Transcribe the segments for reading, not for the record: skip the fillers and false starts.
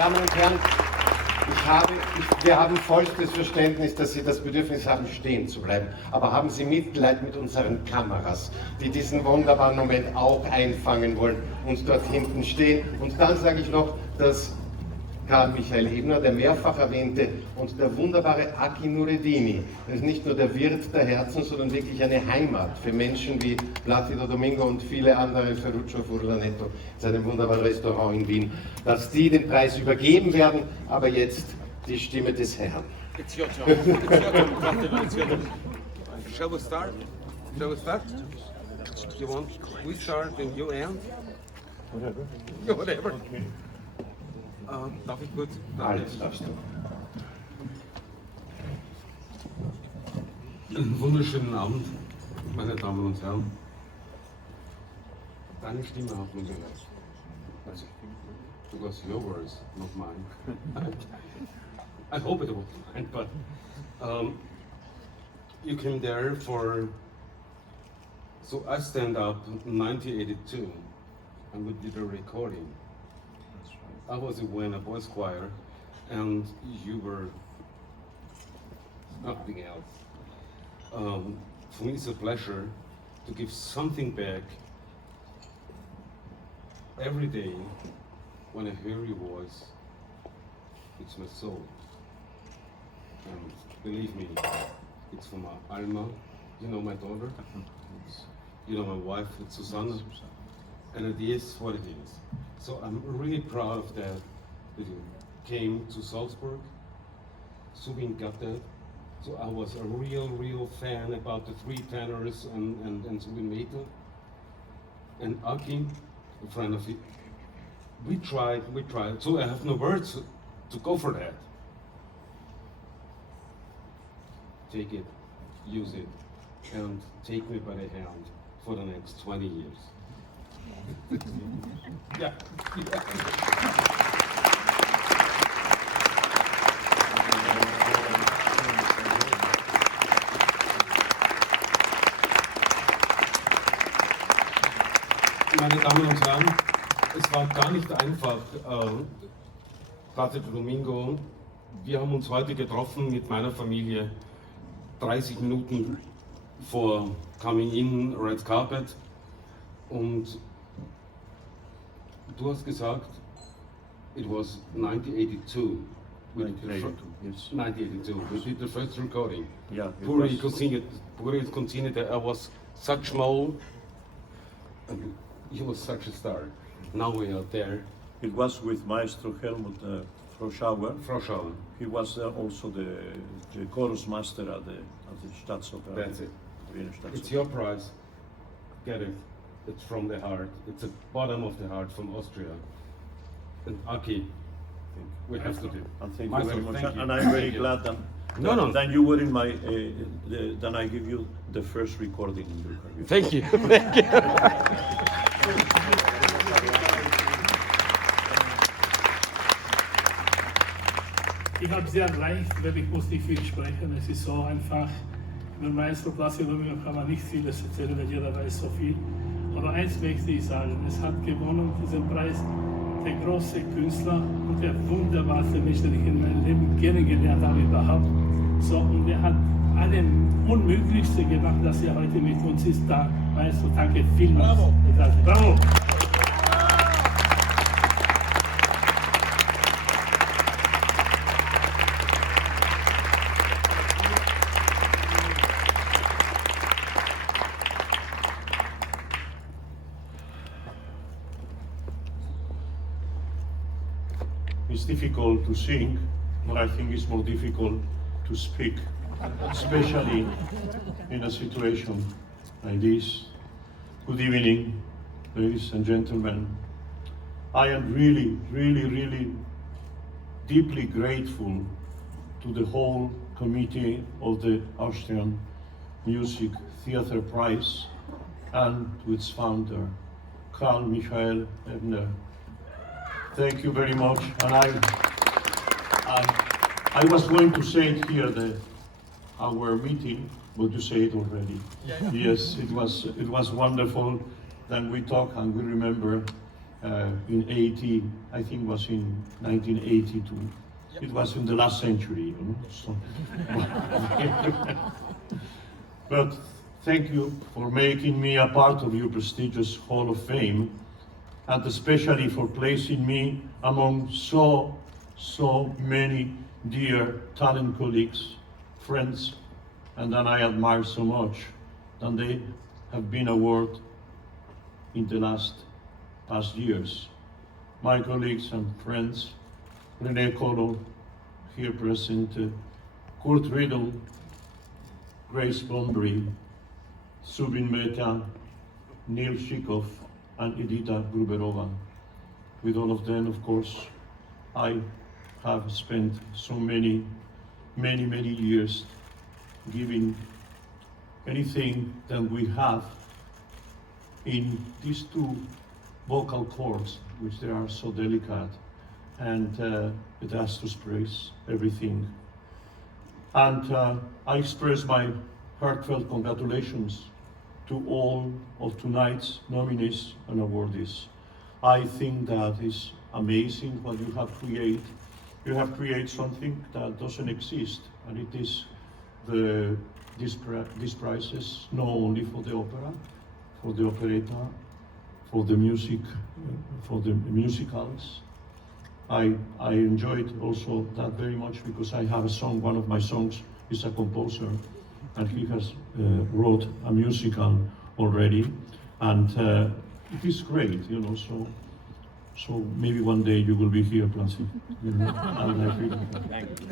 Damen und Herren, wir haben vollstes Verständnis, dass Sie das Bedürfnis haben, stehen zu bleiben. Aber haben Sie Mitleid mit unseren Kameras, die diesen wunderbaren Moment auch einfangen wollen und dort hinten stehen. Und dann sage ich noch, dass Karl Michael Ebner, der mehrfach erwähnte, und der wunderbare Aki Nureddini, das ist nicht nur der Wirt der Herzen, sondern wirklich eine Heimat für Menschen wie Plácido Domingo und viele andere, Ferruccio Furlanetto, in seinem wunderbaren Restaurant in Wien, dass die den Preis übergeben werden, aber jetzt die Stimme des Herrn. It's your turn. It's your turn, Plácido. It's your turn. Shall we start? Shall we start? You want? We start and you end? Whatever. Yeah, whatever. Darf ich kurz? Alles darfst du. Einen wunderschönen Abend, meine Damen und Herren. Deine Stimme hat man gehört. Also, it was your words, not mine. I hope it was mine, but you came there for. So I stand up in 1982 and we did a recording. I was in a boys choir, and you were nothing else. For me, it's a pleasure to give something back every day when I hear your voice. It's my soul, and believe me, it's for my Alma. You know my daughter. You know my wife, it's Susanna, and it is what it is. So I'm really proud of that you came to Salzburg. Subin got that. So I was a real fan about the three tenors and Subin Meta. And Aki, a friend of it, we tried. So I have no words to go for that. Take it, use it, and take me by the hand for the next 20 years. Ja. Meine Damen und Herren, es war gar nicht einfach, Plácido Domingo. Wir haben uns heute getroffen mit meiner Familie, 30 Minuten vor Coming In, Red Carpet. Und du hast gesagt, it was 1982. 1982, yes. 1982. We did the first recording. Yeah. Puri continued. I was such small, and he was such a star. Now we are there. It was with Maestro Helmut Froschauer. Froschauer. He was also the chorus master at the Staatsoper. That's it. Wiener Staatsoper. It's your prize. Get it. It's from the heart. It's the bottom of the heart from Austria. And Aki, we have to do. And thank you Maestro, very much. thank you. And I'm very Thank you. glad that then you were in my, then I give you the first recording in your career. Thank you. Thank you. Ich habe sehr leicht, weil ich muss nicht viel sprechen. Es ist so einfach, mit Maestro Plácido Domingo kann man nicht vieles erzählen, weil jeder weiß so viel. Aber eins möchte ich sagen, es hat gewonnen diesen Preis der große Künstler und der wunderbarste Mensch, den ich in meinem Leben kennengelernt habe überhaupt. So, und er hat alles Unmöglichste gemacht, dass er heute mit uns ist. Da, Maestro, danke vielmals. Bravo! Bravo! It's difficult to sing, but I think it's more difficult to speak, especially in a situation like this. Good evening, ladies and gentlemen. I am really deeply grateful to the whole committee of the Austrian Music Theatre Prize and to its founder, Karl Michael Ebner. Thank you very much. And I was going to say it here, our meeting, but you say it already. Yeah. Yes, it was wonderful. Then we talk and we remember in 80, I think was in 1982. It was in the last century, you know. So. But thank you for making me a part of your prestigious Hall of Fame, and especially for placing me among so many dear talent colleagues, friends, and that I admire so much, and they have been awarded in the past years. My colleagues and friends, René Colo, here present, Kurt Riddle, Grace Bunbury, Subin Mehta, Neil Shikov, and Edita Gruberova. With all of them, of course, I have spent so many years giving anything that we have in these two vocal cords, which they are so delicate, and it has to express everything. And I express my heartfelt congratulations to all of tonight's nominees and awardees. I think that is amazing what you have created. You have created something that doesn't exist, and it is these prizes, not only for the opera, for the operetta, for the music, for the musicals. I enjoyed also that very much because I have a song, one of my songs is a composer, and he has wrote a musical already, and it is great, you know, so maybe one day you will be here, Plácido. You know, and I feel like that. Thank you.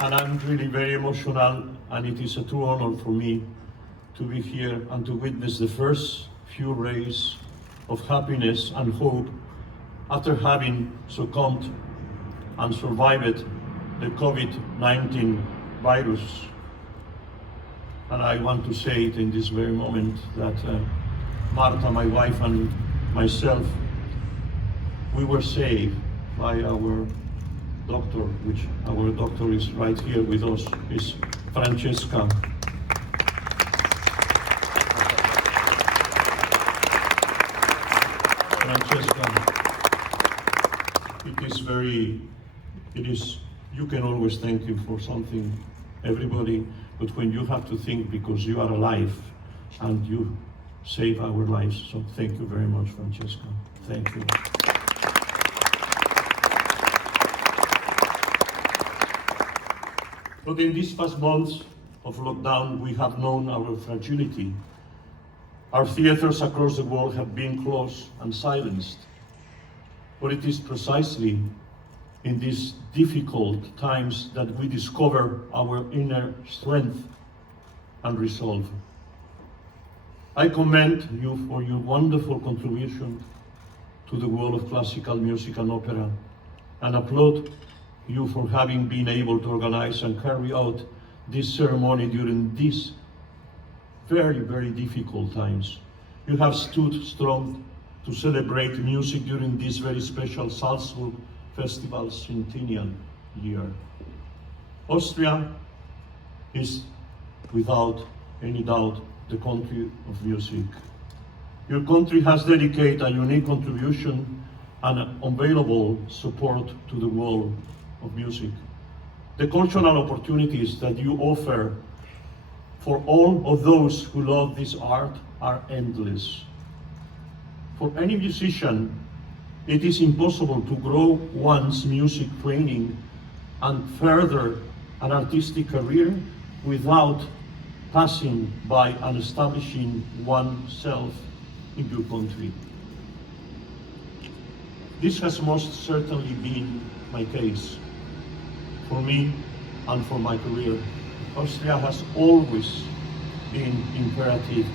And I'm really very emotional, and it is a true honor for me to be here and to witness the first few rays of happiness and hope after having succumbed and survived the COVID-19 virus. And I want to say it in this very moment that Marta, my wife, and myself, we were saved by our doctor, which our doctor is right here with us, is Francesca. You can always thank him for something, everybody, but when you have to think because you are alive and you save our lives, so thank you very much, Francesca. Thank you. But in these past months of lockdown, we have known our fragility. Our theaters across the world have been closed and silenced. But it is precisely in these difficult times that we discover our inner strength and resolve. I commend you for your wonderful contribution to the world of classical music and opera, and applaud you for having been able to organize and carry out this ceremony during these very difficult times. You have stood strong to celebrate music during this very special Salzburg Festival centennial year. Austria is, without any doubt, the country of music. Your country has dedicated a unique contribution and unavailable support to the world of music. The cultural opportunities that you offer for all of those who love this art are endless. For any musician, it is impossible to grow one's music training and further an artistic career without passing by and establishing oneself in your country. This has most certainly been my case. For me and for my career, Austria has always been imperative.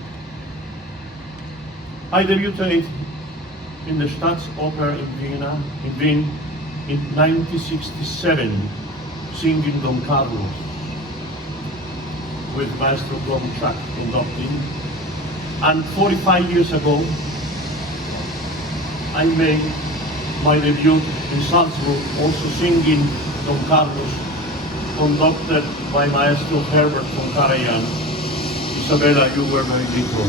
I debuted in the Staatsoper in Wien in 1967, singing Don Carlos, with Maestro Blomchak conducting. And 45 years ago, I made my debut in Salzburg, also singing Don Carlos, conducted by Maestro Herbert von Karajan, Isabella, you were very little.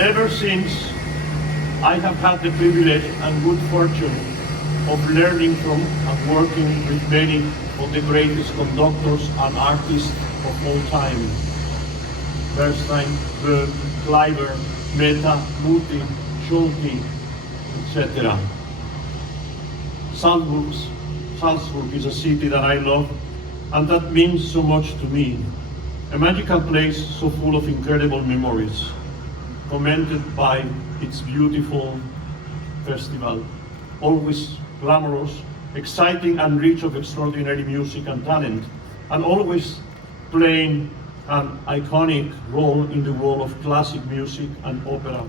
Ever since, I have had the privilege and good fortune of learning from and working with many of the greatest conductors and artists of all time. Bernstein, Böhm, Kleiber, Mehta, Muti, Scholti, etc. Salzburg is a city that I love and that means so much to me. A magical place so full of incredible memories, commended by its beautiful festival, always glamorous, exciting and rich of extraordinary music and talent, and always playing an iconic role in the world of classic music and opera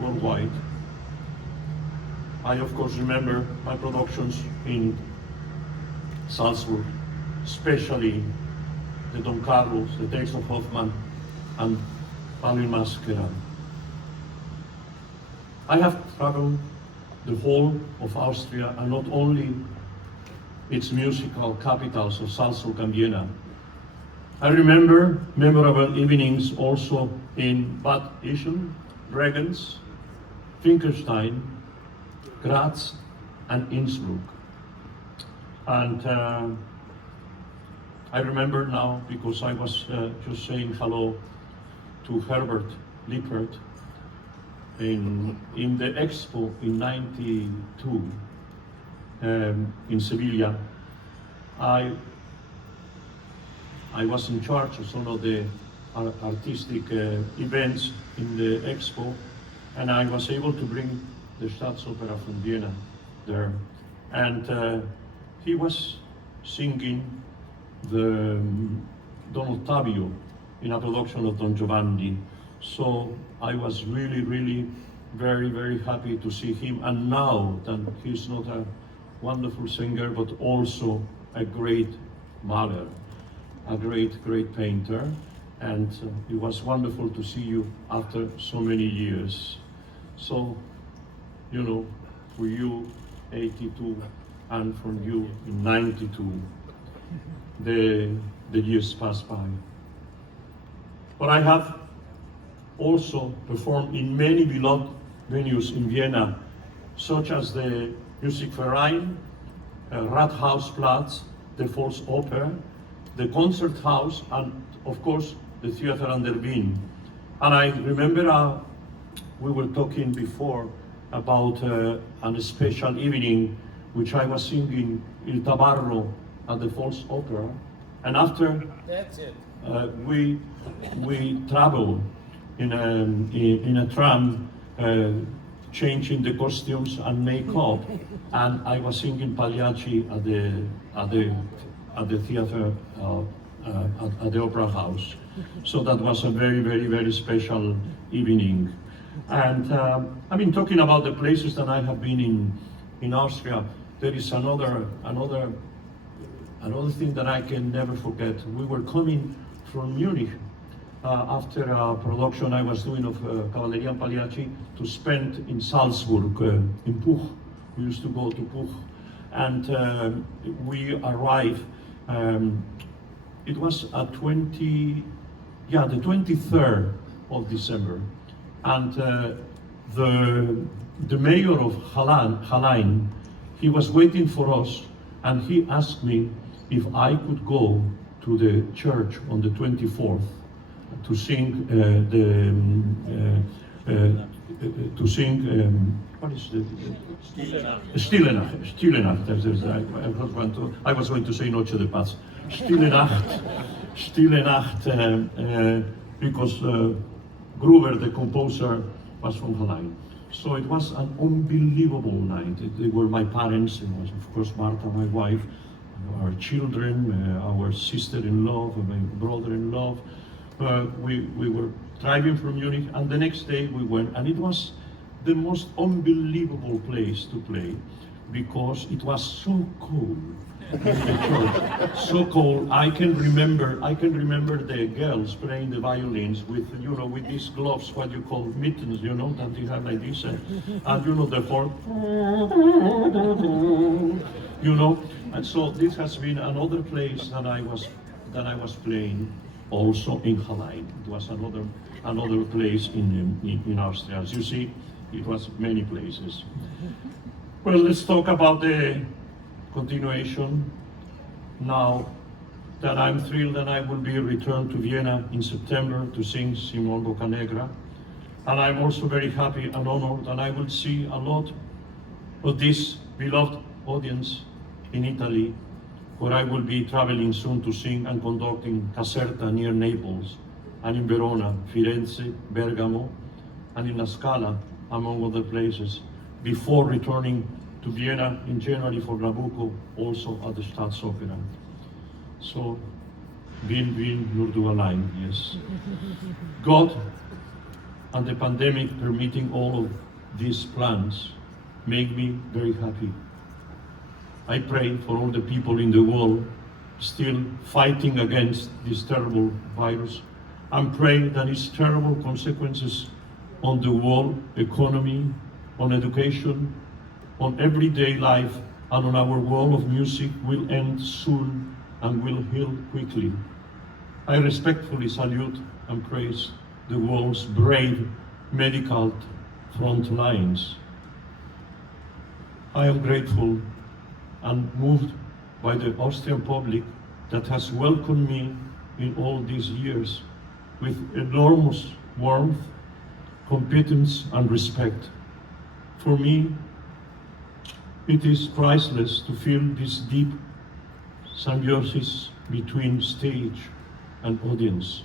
worldwide. I of course remember my productions in Salzburg, especially the Don Carlos, the Tales of Hoffmann, and Ballet Masquerade. I have traveled the whole of Austria and not only its musical capitals of Salzburg and Vienna. I remember memorable evenings also in Bad Ischl, Bregenz, Finkelstein, Graz, and Innsbruck. And I remember now, because I was just saying hello to Herbert Lippert in the expo in '92 in Sevilla. I was in charge of some of the artistic events in the expo, and I was able to bring the Staatsoper from Vienna there. And he was singing the Don Ottavio in a production of Don Giovanni. So I was really very, very happy to see him. And now that he's not a wonderful singer, but also a great maler, a great painter. And it was wonderful to see you after so many years. So, you know, for you, 82, and from you in 92, the years passed by. But I have also performed in many beloved venues in Vienna, such as the Musikverein, Rathausplatz, the Volksoper, the Concert House, and of course the Theater an der Wien. And I remember we were talking before about a special evening which I was singing Il Tabarro at the Volksoper, and after we traveled in a tram, changing the costumes and makeup, and I was singing Pagliacci at the theater at the Opera House. So that was a very special evening. And I mean, talking about the places that I have been in Austria, there is another thing that I can never forget. We were coming from Munich after a production I was doing of Cavalleria and Pagliacci to spend in Salzburg, in Puch. We used to go to Puch, and we arrived. It was the 23rd of December, and the mayor of Hallein, he was waiting for us, and he asked me if I could go to the church on the 24th to sing what is the Stille Nacht. I was going to say Noche de Paz. Stille Nacht, because Gruber, the composer, was from Hallein. So it was an unbelievable night. They were my parents, it was of course Marta, my wife, our children, our sister-in-law, my brother-in-law. We were driving from Munich, and the next day we went, and it was the most unbelievable place to play, because it was so cold. in the church. So cold. I can remember the girls playing the violins with, you know, with these gloves, what you call mittens, you know, that you have like this, and you know, the horn, you know. And so this has been another place that I was playing, also in Hallein. It was another place in Austria. As you see, it was many places. Well, let's talk about the continuation. Now that I'm thrilled that I will be returned to Vienna in September to sing Simon Boccanegra. And I'm also very happy and honored that I will see a lot of this beloved audience in Italy, where I will be traveling soon to sing and conduct in Caserta near Naples, and in Verona, Firenze, Bergamo, and in La Scala, among other places, before returning to Vienna in January for Nabucco, also at the Staatsoper. So, will nur du allein, yes. God and the pandemic permitting all of these plans make me very happy. I pray for all the people in the world still fighting against this terrible virus, and pray that its terrible consequences on the world economy, on education, on everyday life, and on our world of music will end soon and will heal quickly. I respectfully salute and praise the world's brave medical front lines. I am grateful and moved by the Austrian public that has welcomed me in all these years with enormous warmth, competence, and respect. For me, it is priceless to feel this deep symbiosis between stage and audience.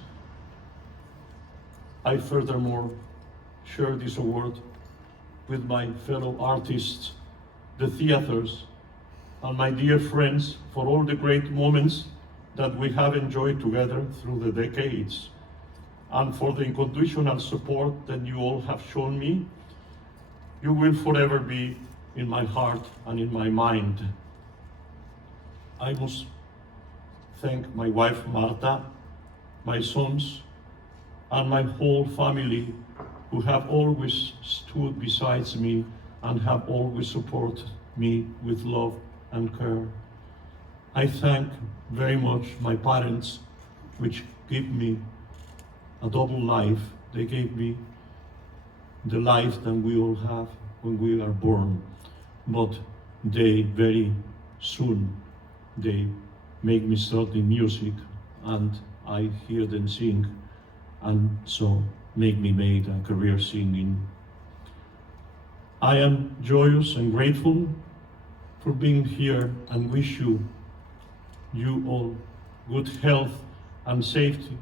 I furthermore share this award with my fellow artists, the theaters, and my dear friends for all the great moments that we have enjoyed together through the decades, and for the unconditional support that you all have shown me. You will forever be in my heart and in my mind. I must thank my wife Marta, my sons, and my whole family, who have always stood beside me and have always supported me with love and care. I thank very much my parents, which gave me a double life. They gave me the life that we all have when we are born, but they very soon, they make me start in music, and I hear them sing, and so make me made a career singing. I am joyous and grateful for being here, and wish you all good health and safety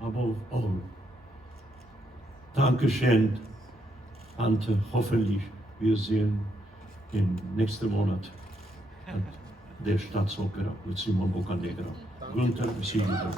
above all. Dankeschön, und hoffentlich wir sehen im nächsten Monat an der Staatsoper mit Simon Boccanegra. Gunther, see you there.